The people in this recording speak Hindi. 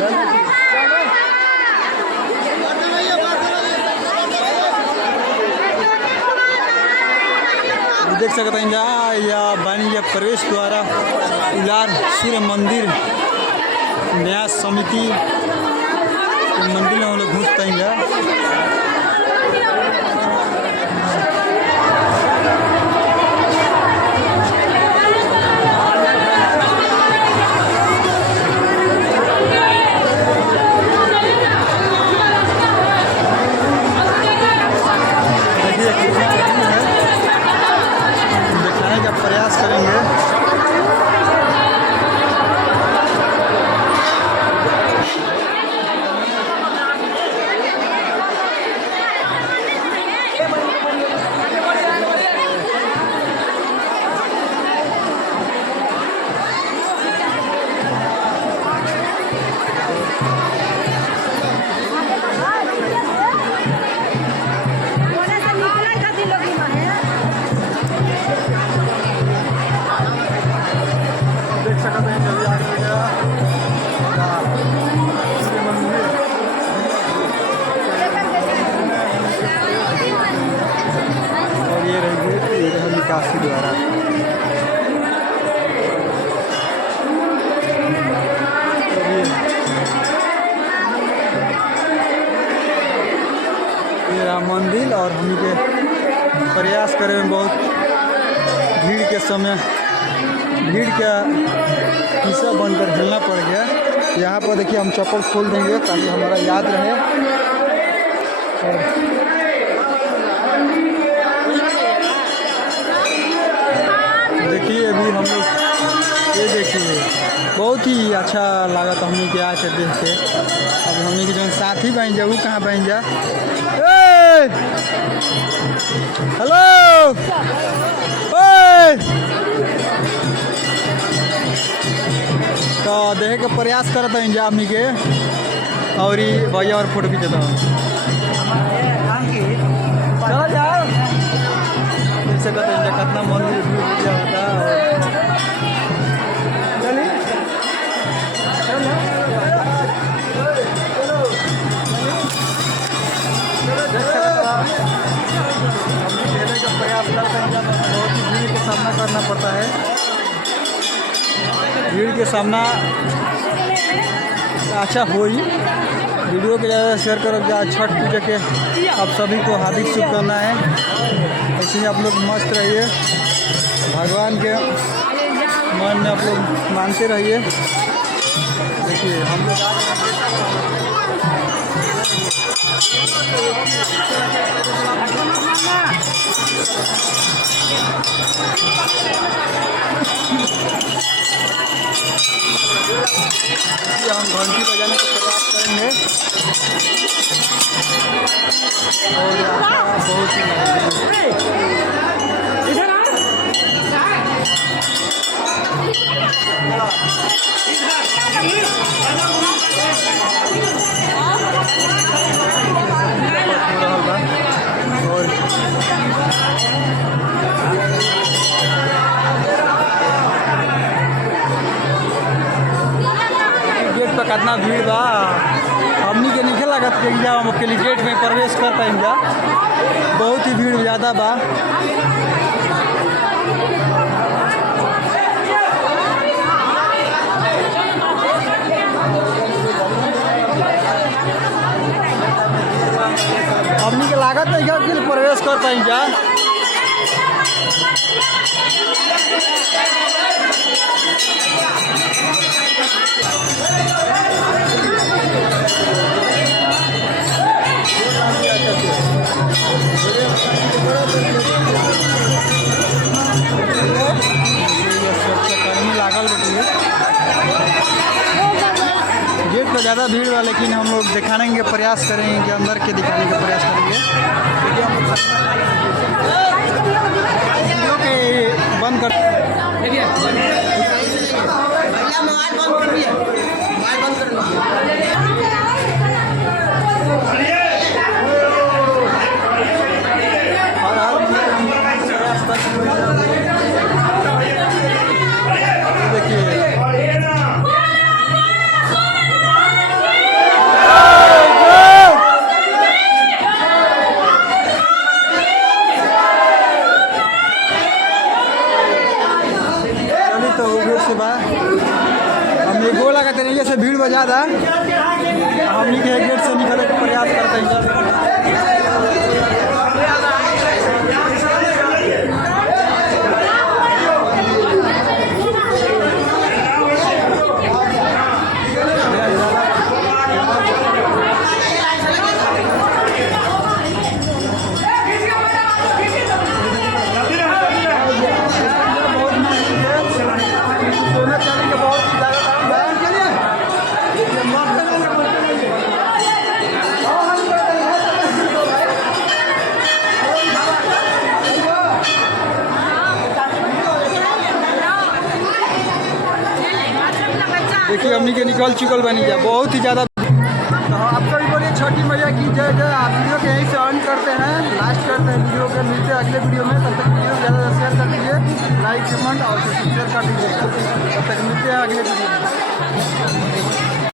देख सकते हैं यहाँ या वाणिज्य प्रवेश द्वारा उलार सूर्य मंदिर न्यास समिति के मंदिर में हम लोग घुस पाएंगे। प्रयास करेंगे। निकासी द्वारा ये राम मंदिर और हम के प्रयास करे में बहुत भीड़ के समय भीड़ का हिस्सा बनकर हिलना पड़ गया। यहाँ पर देखिए हम चप्पल खोल देंगे ताकि हमारा याद रहे। और देखिए अभी हम लोग ये देखिए बहुत ही अच्छा लगा तो हमने क्या आके देख के। अब हमने के जो साथी बन जा वो कहाँ बन जा। हेलो तो देखे के प्रयास करता है जा हमने के और भैया और फोटो खींचता हूँ। चलो जाओ जैसे कहते हैं कितना मंदिर होता है। प्रयास करते हैं बहुत ही भीड़ का सामना करना पड़ता है। भीड़ के सामना अच्छा हो ही वीडियो के ज़्यादा शेयर करो। छठ पूजा के आप सभी को हार्दिक शुभकामनाएं। ऐसे ही आप लोग मस्त रहिए, भगवान के मन में आप लोग मानते रहिए। देखिए हम लोग हम घंटी बजाने का प्रयास करेंगे और बहुत ही गेट पर कितना भीड़ बा। हमनी के नहीं लागत के हम अकेले गेट में प्रवेश कर पाएंगे। बहुत ही भीड़ ज़्यादा बा। हमनी के लागत नहीं कि प्रवेश कर पाएंगे। सुरक्षाकर्मी लागल बटिए गेट पर ज़्यादा भीड़ बा, लेकिन हम लोग दिखाने के प्रयास करेंगे कि अंदर के दिखाने का प्रयास करेंगे। देखिए हम लोग वीडियो के बंद कर देखिए ये गो लगाते नहीं जैसे भीड़ बजा था हम लिखे गेट से निकलने का प्रयास करते हैं। सोना चांदी का बहुत ही ज़्यादा दाम है। देखिए हमनी के निकल चुकल बनी जा बहुत ही ज़्यादा। तो आप सभी बोलिए छठी मैया की जय जय। आप वीडियो के यहीं से ऑन करते हैं, लास्ट करते हैं वीडियो के। मिलते हैं अगले वीडियो में, तब तक वीडियो ज़्यादा शेयर कर दीजिए, लाइक कमेंट और सब्सक्राइब कर दीजिएगा। तब तक मिलते हैं अगले वीडियो में।